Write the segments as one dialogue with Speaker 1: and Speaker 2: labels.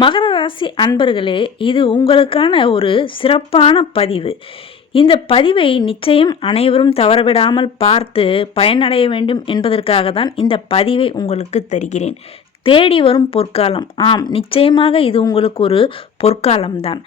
Speaker 1: மகர ராசி அன்பர்களே இது உங்களுக்கான ஒரு சிறப்பான பதிவு. இந்த பதிவை நிச்சயம் அனைவரும் தவறவிடாமல் பார்த்து பயனடைய வேண்டும் என்பதற்காக தான் இந்த பதிவை உங்களுக்கு தருகிறேன். தேடி வரும் பொற்காலம். ஆம் நிச்சயமாக இது உங்களுக்கு ஒரு பொற்காலம்தான்.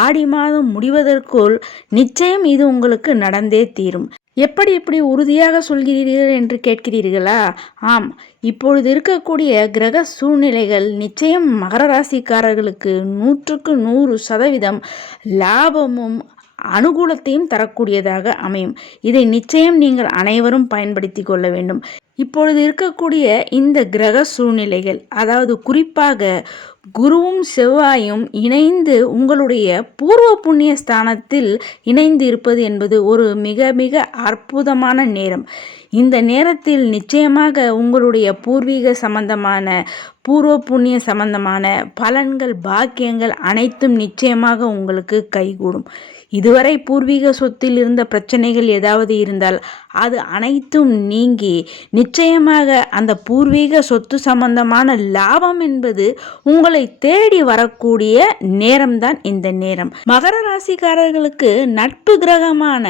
Speaker 1: ஆடி மாதம் முடிவதற்குள் நிச்சயம் இது உங்களுக்கு நடந்தே தீரும். எப்படி எப்படி உறுதியாக சொல்கிறீர்கள் என்று கேட்கிறீர்களா? ஆம் இப்பொழுது இருக்கக்கூடிய கிரக சூழ்நிலைகள் நிச்சயம் மகர ராசிக்காரர்களுக்கு நூற்றுக்கு நூறு சதவீதம் லாபமும் அனுகூலத்தையும் தரக்கூடியதாக அமையும். இதை நிச்சயம் நீங்கள் அனைவரும் பயன்படுத்தி கொள்ள வேண்டும். இப்பொழுது இருக்கக்கூடிய இந்த கிரக சூழ்நிலைகள் அதாவது குறிப்பாக குருவும் செவ்வாயும் இணைந்து உங்களுடைய பூர்வ புண்ணிய ஸ்தானத்தில் இணைந்து இருப்பது என்பது ஒரு மிக மிக அற்புதமான நேரம். இந்த நேரத்தில் நிச்சயமாக உங்களுடைய பூர்வீக சம்பந்தமான பூர்வ புண்ணிய சம்பந்தமான பலன்கள் பாக்கியங்கள் அனைத்தும் நிச்சயமாக உங்களுக்கு கைகூடும். இதுவரை பூர்வீக சொத்தில் இருந்த பிரச்சனைகள் ஏதாவது இருந்தால் அது அனைத்தும் நீங்கி நிச்சயமாக அந்த பூர்வீக சொத்து சம்பந்தமான லாபம் என்பது உங்களை தேடி வரக்கூடிய நேரம்தான் இந்த நேரம். மகர ராசிக்காரர்களுக்கு நட்பு கிரகமான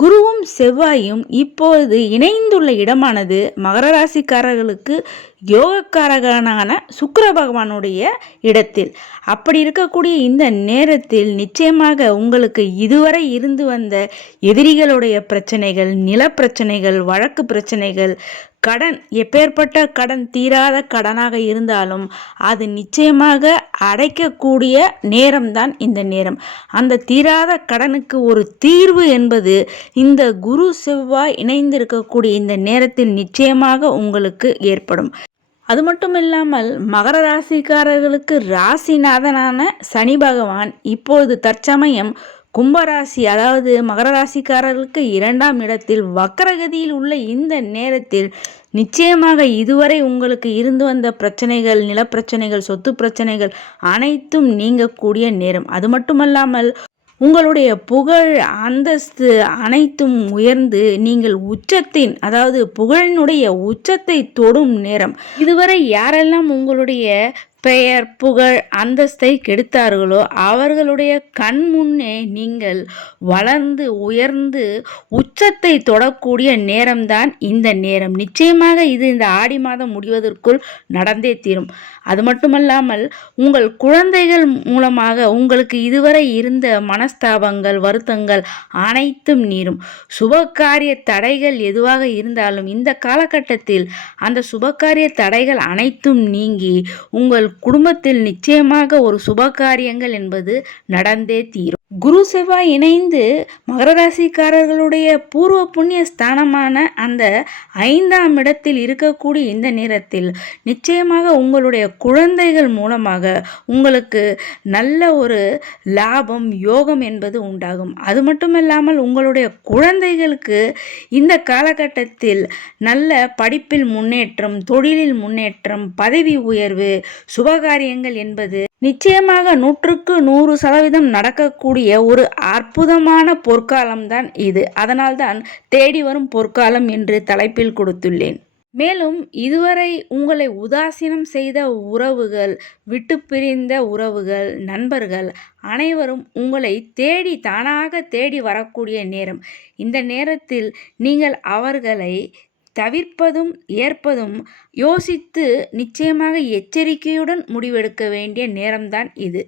Speaker 1: குருவும் செவ்வாயும் இப்போது இணைந்துள்ள இடமானது. மகர ராசிக்காரர்களுக்கு யோகக்காரகனான சுக்கர பகவானுடைய இடத்தில். அப்படி இருக்கக்கூடிய இந்த நேரத்தில் நிச்சயமாக உங்களுக்கு இதுவரை இருந்து வந்த எதிரிகளுடைய பிரச்சனைகள் நிலப்பிரச்சனைகள் வழக்கு பிரச்சனைகள் கடன் எப்பேற்பட்ட கடன் தீராத கடனாக இருந்தாலும் அது நிச்சயமாக அடைக்கக்கூடிய நேரம்தான் இந்த நேரம். அந்த தீராத கடனுக்கு ஒரு தீர்வு என்பது இந்த குரு செவ்வாய் இணைந்திருக்கக்கூடிய இந்த நேரத்தில் நிச்சயமாக உங்களுக்கு ஏற்படும். அது மட்டும் இல்லாமல் மகர ராசிக்காரர்களுக்கு ராசிநாதனான சனி பகவான் இப்போது தற்சமயம் கும்பராசி அதாவது மகர ராசிக்காரர்களுக்கு இரண்டாம் இடத்தில் வக்கரகதியில் உள்ள இந்த நேரத்தில் நிச்சயமாக இதுவரை உங்களுக்கு இருந்து வந்த பிரச்சனைகள் நிலப்பிரச்சனைகள் சொத்து பிரச்சனைகள் அனைத்தும் நீங்கக்கூடிய நேரம். அது மட்டுமல்லாமல் உங்களுடைய புகழ் அந்தஸ்து அனைத்தும் உயர்ந்து நீங்கள் உச்சத்தின் அதாவது புகழினுடைய உச்சத்தை தொடும் நேரம். இதுவரை யாரெல்லாம் உங்களுடைய பெயர் புகழ் அந்தஸ்தை கெடுத்தார்களோ அவர்களுடைய கண் முன்னே நீங்கள் வளர்ந்து உயர்ந்து உச்சத்தை தொடக்கூடிய நேரம்தான் இந்த நேரம். நிச்சயமாக இது இந்த ஆடி மாதம் முடிவதற்குள் நடந்தே தீரும். அது மட்டுமல்லாமல் உங்கள் குழந்தைகள் மூலமாக உங்களுக்கு இதுவரை இருந்த மனஸ்தாபங்கள் வருத்தங்கள் அனைத்தும் நீரும். சுபகாரிய தடைகள் எதுவாக இருந்தாலும் இந்த காலகட்டத்தில் அந்த சுபகாரிய தடைகள் அனைத்தும் நீங்கி உங்கள் குடும்பத்தில் நிச்சயமாக ஒரு சுபகாரியங்கள் என்பது நடந்தே தீரும். குரு செவ்வாய் இணைந்து மகர ராசிக்காரர்களுடைய பூர்வ புண்ணிய ஸ்தானமான அந்த ஐந்தாம் இடத்தில் இருக்கக்கூடிய இந்த நேரத்தில் நிச்சயமாக உங்களுடைய குழந்தைகள் மூலமாக உங்களுக்கு நல்ல ஒரு லாபம் யோகம் என்பது உண்டாகும். அது மட்டுமில்லாமல் உங்களுடைய குழந்தைகளுக்கு இந்த காலகட்டத்தில் நல்ல படிப்பில் முன்னேற்றம் தொழிலில் முன்னேற்றம் பதவி உயர்வு சுபகாரியங்கள் என்பது நிச்சயமாக நூற்றுக்கு நூறு சதவீதம் நடக்கக்கூடிய ஒரு அற்புதமான பொற்காலம்தான் இது. அதனால்தான் தேடி வரும் பொற்காலம் என்று தலைப்பில் கொடுத்துள்ளேன். மேலும் இதுவரை உங்களை உதாசீனம் செய்த உறவுகள் விட்டு பிரிந்த உறவுகள் நண்பர்கள் அனைவரும் உங்களை தேடி தானாக தேடி வரக்கூடிய நேரம். இந்த நேரத்தில் நீங்கள் அவர்களை தவிர்ப்பதும் ஏற்பதும் யோசித்து நிச்சயமாக எச்சரிக்கையுடன் முடிவெடுக்க வேண்டிய நேரம்தான் இது.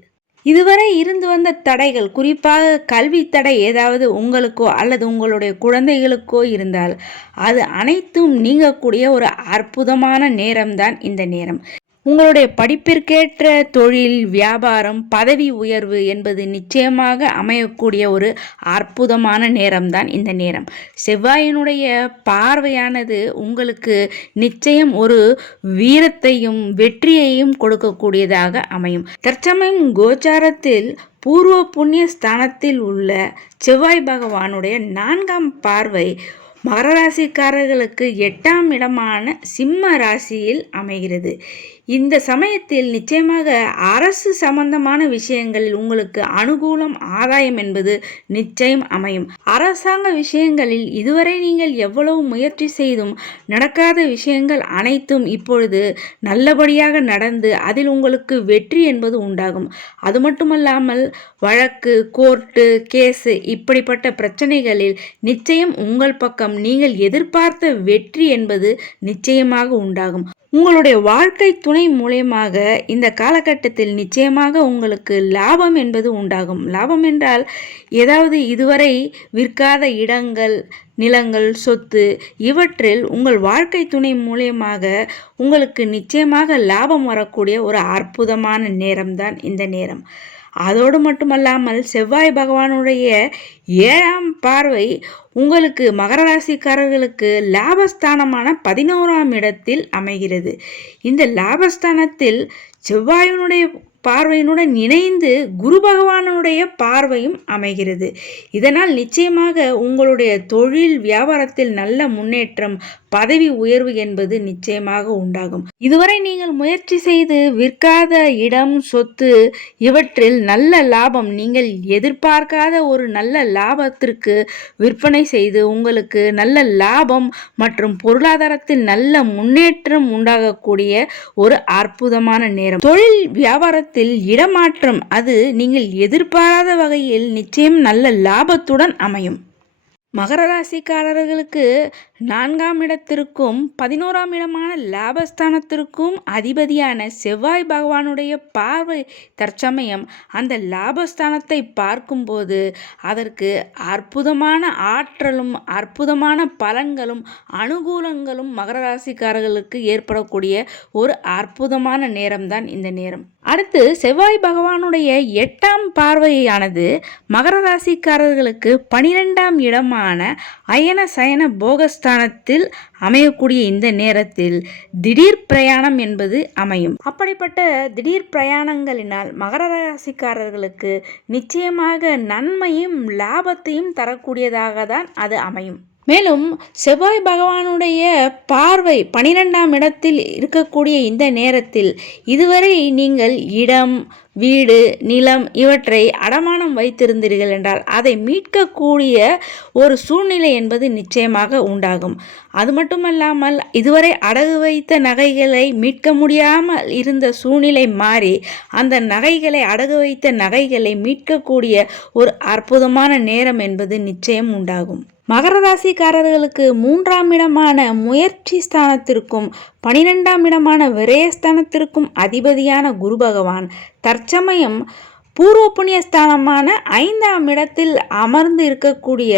Speaker 1: இதுவரை இருந்து வந்த தடைகள் குறிப்பாக கல்வி தடை ஏதாவது உங்களுக்கோ அல்லது உங்களுடைய குழந்தைகளுக்கோ இருந்தால் அது அனைத்தும் நீங்கக்கூடிய ஒரு அற்புதமான நேரம்தான் இந்த நேரம். உங்களுடைய படிப்பிற்கேற்ற தொழில் வியாபாரம் பதவி உயர்வு என்பது நிச்சயமாக அமையக்கூடிய ஒரு அற்புதமான நேரம்தான் இந்த நேரம். செவ்வாயினுடைய பார்வையானது உங்களுக்கு நிச்சயம் ஒரு வீரத்தையும் வெற்றியையும் கொடுக்கக்கூடியதாக அமையும். தற்சமயம் கோச்சாரத்தில் பூர்வ புண்ணிய ஸ்தானத்தில் உள்ள செவ்வாய் பகவானுடைய நான்காம் பார்வை மகர ராசிக்காரர்களுக்கு எட்டாம் இடமான சிம்ம ராசியில் அமைகிறது. இந்த சமயத்தில் நிச்சயமாக அரசு சம்பந்தமான விஷயங்களில் உங்களுக்கு அனுகூலம் ஆதாயம் என்பது நிச்சயம் அமையும். அரசாங்க விஷயங்களில் இதுவரை நீங்கள் எவ்வளவு முயற்சி செய்தும் நடக்காத விஷயங்கள் அனைத்தும் இப்பொழுது நல்லபடியாக நடந்து அதில் உங்களுக்கு வெற்றி என்பது உண்டாகும். அது மட்டுமல்லாமல் வழக்கு கோர்ட்டு கேஸு இப்படிப்பட்ட பிரச்சனைகளில் நிச்சயம் உங்கள் பக்கம் நீங்கள் எதிர்பார்த்த வெற்றி என்பது நிச்சயமாக உண்டாகும். உங்களுடைய வாழ்க்கை துணை துணை மூலியமாக இந்த காலகட்டத்தில் நிச்சயமாக உங்களுக்கு லாபம் என்பது உண்டாகும். லாபம் என்றால் ஏதாவது இதுவரை விற்காத இடங்கள் நிலங்கள் சொத்து இவற்றில் உங்கள் வாழ்க்கை துணை மூலியமாக உங்களுக்கு நிச்சயமாக லாபம் வரக்கூடிய ஒரு அற்புதமான நேரம்தான் இந்த நேரம். அதோடு மட்டுமல்லாமல் செவ்வாய் பகவானுடைய ஏழாம் பார்வை உங்களுக்கு மகர ராசிக்காரர்களுக்கு லாபஸ்தானமான பதினோராம் இடத்தில் அமைகிறது. இந்த லாபஸ்தானத்தில் செவ்வாயினுடைய பார்வையினுடன் இணைந்து குரு பகவானுடைய பார்வையும் அமைகிறது. இதனால் நிச்சயமாக உங்களுடைய தொழில் வியாபாரத்தில் நல்ல முன்னேற்றம் பதவி உயர்வு என்பது நிச்சயமாக உண்டாகும். இதுவரை நீங்கள் முயற்சி செய்து விற்காத இடம் சொத்து இவற்றில் நல்ல லாபம் நீங்கள் எதிர்பார்க்காத ஒரு நல்ல லாபத்திற்கு விற்பனை செய்து உங்களுக்கு நல்ல லாபம் மற்றும் பொருளாதாரத்தில் நல்ல முன்னேற்றம் உண்டாகக்கூடிய ஒரு அற்புதமான நேரம். தொழில் வியாபாரத்தில் இடமாற்றம். அது நீங்கள் எதிர்பாராத வகையில் நிச்சயம் நல்ல லாபத்துடன் அமையும். மகர ராசிக்காரர்களுக்கு நான்காம் இடத்திற்கும் பதினோராம் இடமான லாபஸ்தானத்திற்கும் அதிபதியான செவ்வாய் பகவானுடைய பார்வை தற்சமயம். அந்த லாபஸ்தானத்தை பார்க்கும்போது அதற்கு அற்புதமான ஆற்றலும் அற்புதமான பலன்களும் அனுகூலங்களும் மகர ராசிக்காரர்களுக்கு ஏற்படக்கூடிய ஒரு அற்புதமான நேரம்தான் இந்த நேரம். அடுத்து செவ்வாய் பகவானுடைய எட்டாம் பார்வையானது மகர ராசிக்காரர்களுக்கு பனிரெண்டாம் இடமான அயன சயன போகஸ்தானத்தில் அமையக்கூடிய இந்த நேரத்தில் திடீர் பிரயாணம் என்பது அமையும். அப்படிப்பட்ட திடீர் பிரயாணங்களினால் மகர ராசிக்காரர்களுக்கு நிச்சயமாக நன்மையும் லாபத்தையும் தரக்கூடியதாக தான் அது அமையும். மேலும் செவ்வாய் பகவானுடைய பார்வை பனிரெண்டாம் இடத்தில் இருக்கக்கூடிய இந்த நேரத்தில் இதுவரை நீங்கள் இடம் வீடு நிலம் இவற்றை அடமானம் வைத்திருந்தீர்கள் என்றால் அதை மீட்கக்கூடிய ஒரு சூழ்நிலை என்பது நிச்சயமாக உண்டாகும். அது மட்டுமல்லாமல் இதுவரை அடகு வைத்த நகைகளை மீட்க முடியாமல் இருந்த சூழ்நிலை மாறி அந்த நகைகளை அடகு வைத்த நகைகளை மீட்கக்கூடிய ஒரு அற்புதமான நேரம் என்பது நிச்சயம் உண்டாகும். மகர ராசிக்காரர்களுக்கு மூன்றாம் இடமான முயற்சி ஸ்தானத்திற்கும் பனிரெண்டாம் இடமான விரயஸ்தானத்திற்கும் அதிபதியான குரு பகவான். தற்சமயம் பூர்வ புண்ணிய ஸ்தானமான ஐந்தாம் இடத்தில் அமர்ந்து இருக்கக்கூடிய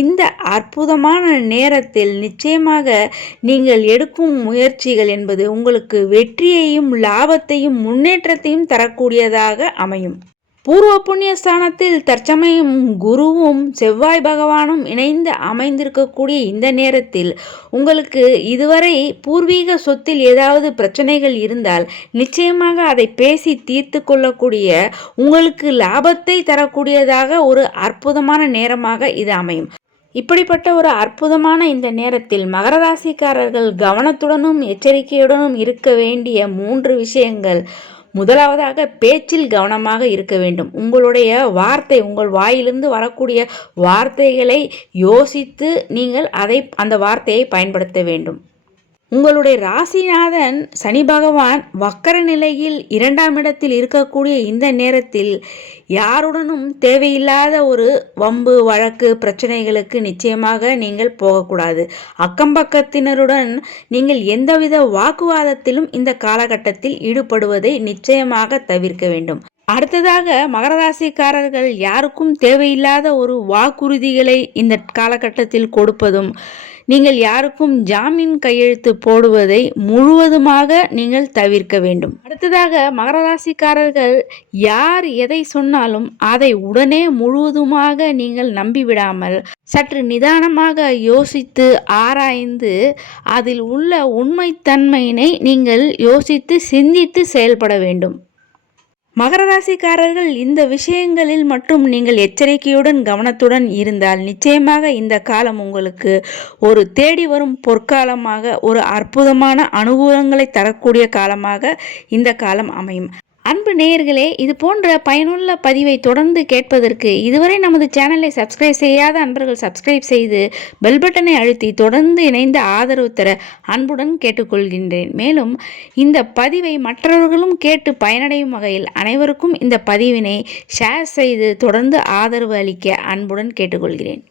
Speaker 1: இந்த அற்புதமான நேரத்தில் நிச்சயமாக நீங்கள் எடுக்கும் முயற்சிகள் என்பது உங்களுக்கு வெற்றியையும் லாபத்தையும் முன்னேற்றத்தையும் தரக்கூடியதாக அமையும். பூர்வ புண்ணிய ஸ்தானத்தில் தற்சமயம் குருவும் செவ்வாய் பகவானும் இணைந்து அமைந்திருக்கக்கூடிய இந்த நேரத்தில் உங்களுக்கு இதுவரை பூர்வீக சொத்தில் ஏதாவது பிரச்சனைகள் இருந்தால் நிச்சயமாக அதை பேசி தீர்த்து கொள்ளக்கூடிய உங்களுக்கு லாபத்தை தரக்கூடியதாக ஒரு அற்புதமான நேரமாக இது அமையும். இப்படிப்பட்ட ஒரு அற்புதமான இந்த நேரத்தில் மகர ராசிக்காரர்கள் கவனத்துடனும் எச்சரிக்கையுடனும் இருக்க வேண்டிய மூன்று விஷயங்கள். முதலாவதாக பேச்சில் கவனமாக இருக்க வேண்டும். உங்களுடைய வார்த்தை உங்கள் வாயிலிருந்து வரக்கூடிய வார்த்தைகளை யோசித்து நீங்கள் அதை அந்த வார்த்தையை பயன்படுத்த வேண்டும். உங்களுடைய ராசிநாதன் சனி பகவான் வக்கர நிலையில் இரண்டாம் இடத்தில் இருக்கக்கூடிய இந்த நேரத்தில் யாருடனும் தேவையில்லாத ஒரு வம்பு வழக்கு பிரச்சனைகளுக்கு நிச்சயமாக நீங்கள் போகக்கூடாது. அக்கம்பக்கத்தினருடன் நீங்கள் எந்தவித வாக்குவாதத்திலும் இந்த காலகட்டத்தில் ஈடுபடுவதை நிச்சயமாக தவிர்க்க வேண்டும். அடுத்ததாக மகர ராசிக்காரர்கள் யாருக்கும் தேவையில்லாத ஒரு வாக்குறுதிகளை இந்த காலகட்டத்தில் கொடுப்பதும் நீங்கள் யாருக்கும் ஜாமீன் கையெழுத்து போடுவதை முழுவதுமாக நீங்கள் தவிர்க்க வேண்டும். அடுத்ததாக மகர ராசிக்காரர்கள் யார் எதை சொன்னாலும் அதை உடனே முழுவதுமாக நீங்கள் நம்பிவிடாமல் சற்று நிதானமாக யோசித்து ஆராய்ந்து அதில் உள்ள உண்மைத்தன்மையினை நீங்கள் யோசித்து சிந்தித்து செயல்பட வேண்டும். மகர ராசிக்காரர்கள் இந்த விஷயங்களில் மட்டும் நீங்கள் எச்சரிக்கையுடன் கவனத்துடன் இருந்தால் நிச்சயமாக இந்த காலம் உங்களுக்கு ஒரு தேடி வரும் பொற்காலமாக ஒரு அற்புதமான அனுகூலங்களை தரக்கூடிய காலமாக இந்த காலம் அமையும். அன்பு நேயர்களே இது போன்ற பயனுள்ள பதிவை தொடர்ந்து கேட்பதற்கு இதுவரை நமது சேனலை சப்ஸ்கிரைப் செய்யாத அன்பர்கள் சப்ஸ்கிரைப் செய்து பெல் பட்டனை அழுத்தி தொடர்ந்து இணைந்து ஆதரவு தர அன்புடன் கேட்டுக்கொள்கின்றேன். மேலும் இந்த பதிவை மற்றவர்களும் கேட்டு பயனடையும் வகையில் அனைவருக்கும் இந்த பதிவினை ஷேர் செய்து தொடர்ந்து ஆதரவு அளிக்க அன்புடன் கேட்டுக்கொள்கிறேன்.